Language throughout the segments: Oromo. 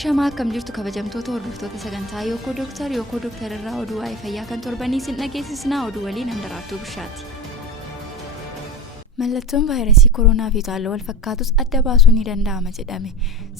Ashamaa akkam jirtu kabajamtoota hordoftoota sagantaa Yookoo Doctor irraa oduu waa'ee fayyaa kan torbanii sin dhageessisnaa oduu waliin handaraattuu bishaati. Mallattoon vaayirasii koronaa fi utaalloo wal fakkaatus adda baasuu ni danda'ama jedhame.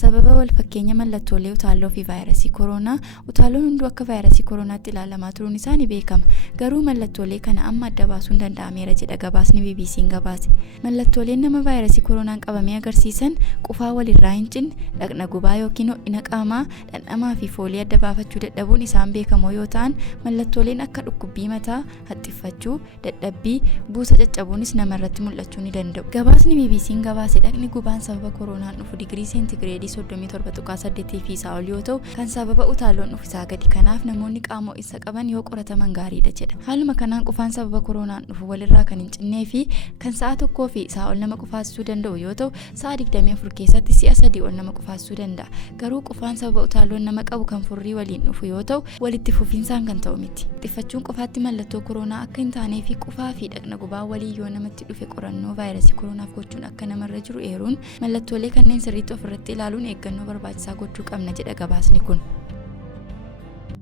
Sababa wal fakkeenya mallattoolee utaalloo fi vaayirasii koronaa, utaalloon hunduu akka vaayirasii koronaatti ilaalamaa turuun isaa ni beekama. Garuu mallattoolee kana amma adda baasuun danda'ameera jedha gabaasni BBC'n gabaase. Mallattooleen nama vaayirasii koronaan qabamee agarsiisan qufaa walirraa hin cinne, dhaqna gubaa yookiin ho'ina qaamaa, dhandhamaa fi foolii adda baafachuu dadhabuun isaan beekamoo yoo ta'an, mallattooleen akka dhukkubbii mataa, haxxiffachuu, dadhabbii, buusa caccabuunis namarratti mul'atu. Gabaasni BBC'n gabaase dhaqni gubaan sababa koronaan dhufu digirii seentigireedii 37.8 fi isaa ol yoo ta'u kan sababa utaalloon dhufu isaa gadi. Kanaaf namoonni qaama ho'insa qaban yoo qorataman gaariidha jedha. Haaluma kanaan qufaan sababa koronaan dhufu walirraa kan hin cinnee fi kan sa'a tokkoo fi isaa ol nama qufaasisuu danda'u yoo ta'u sa'a 24 keessatti si'a 3 ol nama qufaasisuu danda'a. Garuu qufaan sababa utaalloon nama qabu kan furrii waliin dhufu yoo ta'u walitti fufiinsaan kan ta'u miti. Xiffachuun qofaatti mallattoo koronaa akka hin taanee fi qufaa fi dhaqna gubaa walii yoo namatti dhufe qorannoo vaayirasii koronaaf gochuun akka namarra jiru eeruun mallattoolee kanneen sirriitti ofirratti ilaaluun eeggannoo barbaachisaa gochuu qabna jedha gabaasni kun.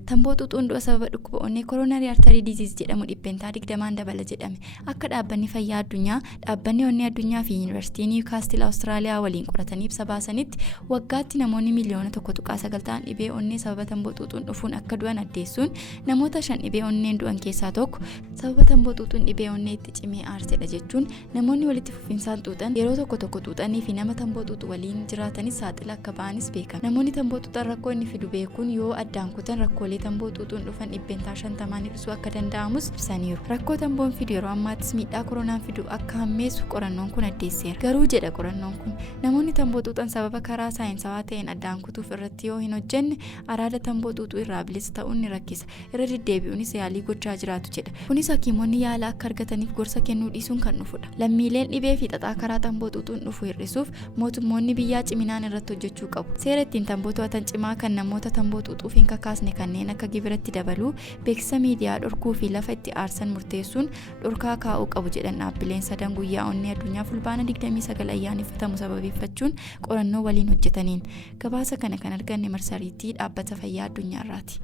Tamboo xuuxuun du'a sababa dhukkuba onnee coronary artery disease jedhamu dhibbentaa 20 dabala jedhame. Akka dhaabbanni fayyaa addunyaa, dhaabbanni onnee addunyaa fi yuunivarsiitiin Newcastle Austraaliyaa waliin qoratanii ibsa baasanitti waggaatti namoonni miliyoona 1.9 ta'an dhibee onnee sababa tamboo xuuxuun dhufuun akka du'an addeessuun namoota 5 dhibee onneen du'an keessaa tokko sababa tamboo xuuxuun dhibee onnee itti cimee aarsedha jechuun namoonni walitti fufinsaan xuuxan yeroo tokko xuuxanii fi nama tamboo xuuxu waliin jiraatanis saaxila akka ba'anis beekama. Namoonni tamboo xuuxan rakkoo inni fidu beekuun yoo addaan kutan rakkoolee tamboo xuuxuun dhufan dhibbentaa 50 hir'isuu akka danda'amus ibsaniiru. Rakkoo tamboon fidu yeroo ammaattis miidhaa koronaan fidu akka hammeessu qorannoon kun addeesseera. Garuu jedha qorannoon kun namoonni tamboo xuuxan sababa karaa saayinsawaa ta'een addaan kutuuf irratti yoo hin hojjenne araada tamboo xuuxuu irraa bilisa ta'uun ni rakkisa. Irra deddeebi'uunis yaalii gochaa jiraatu jedha. Kunis hakiimonni yaala akka argataniif gorsa kennuu dhiisuun kan dhufudha. Lammiileen dhibee fi xaxaa karaa tamboo xuuxuun dhufu hir'isuuf mootummoonni biyyaa ciminaan irratti hojjechuu qabu. Seera ittiin tamboo to'atan cimaa kan namoota tamboo xuuxuuf hin kakaasne kanneen akka biratti dabaluu beeksisa miidiyaa dhorkuu fi lafa itti aarsan murteessuun dhorkaa kaa'uu qabu jedhan dhaabbileen sadan guyyaa onnee addunyaa fulbaana 29 ayyaaneffatamu sababeeffachuun qorannoo waliin hojjetaniin. Gabaasa kana kan arganne marsariitii dhaabbata fayyaa addunyaarraati.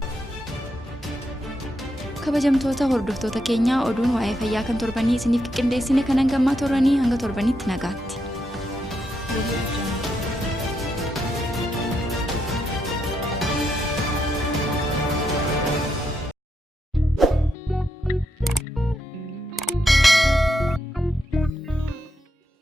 Kabajamtoota hordoftoota keenyaa oduun waa'ee fayyaa kan torbanii isiniif qindeessine kanan gammaa toranii hanga torbanitti nagaatti.